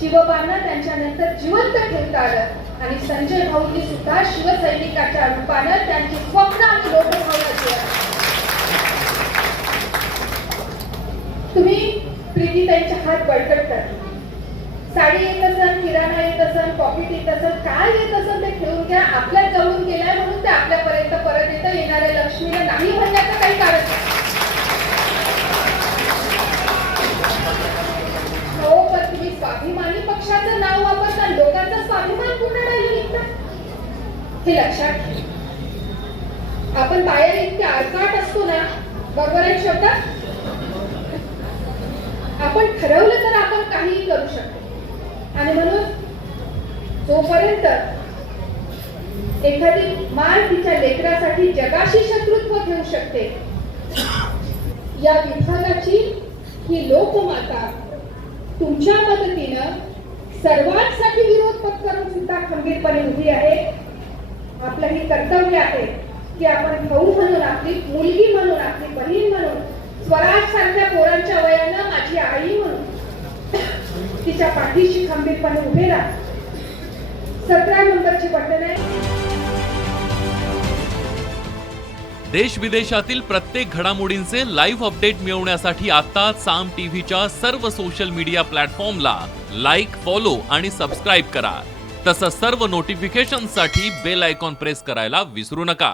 शिवबांना त्यांच्यानंतर जिवंत ठेवता आलं आणि संजय भाऊंनी सुद्धा शिवसैनिकाच्या रूपानं त्यांची स्वप्न आणि लोकभावना केली. तुम्ही प्रीतीताईंचे हात बळकट करा. साडी येत असेल, किराणा येत असेल, पॉकेट येत असेल, काय येत असेल ते ठेवून घ्या. आपल्या जवळून गेलाय म्हणून ते आपल्यापर्यंत परत येतं. येणाऱ्या लक्ष्मीला नाही म्हणण्याचं काही कारण नाही. हो, पण तुम्ही स्वाभिमानी पक्षाचं नाव वापरता, लोकांचा स्वाभिमान पूर्ण निघता हे लक्षात घ्या. आपण बाहेर इतके आरकाट असतो ना, बरोबर आहे शब्द. आपण ठरवलं तर आपण काहीही करू शकतो. आणि म्हणून जोपर्यंत एखादी माय तिच्या लेकरासाठी जगाशी शत्रुत्व घेऊ शकते, या विभागाची ही लोकमाता तुमच्या मदतीनं सर्वांसाठी विरोध पत्करून सुद्धा खंबीरपणे उभी आहे. आपलं हे कर्तव्य आहे की आपण भाऊ म्हणून, आपली मुलगी म्हणून, आपली बहीण म्हणून, स्वराज सारख्या पोरांच्या वयानं माझी आई म्हणून तिच्या पाठीशी खंबीरपणे उभे राहा. 17 नंबरची बटन आहे. देश विदेशातील प्रत्येक घडामोडींचे लाईव्ह अपडेट मिळवण्यासाठी आता साम टीव्हीच्या सर्व सोशल मीडिया प्लॅटफॉर्मला लाईक, फॉलो आणि सबस्क्राईब करा. तसंच सर्व नोटिफिकेशनसाठी बेल आयकॉन प्रेस करायला विसरू नका.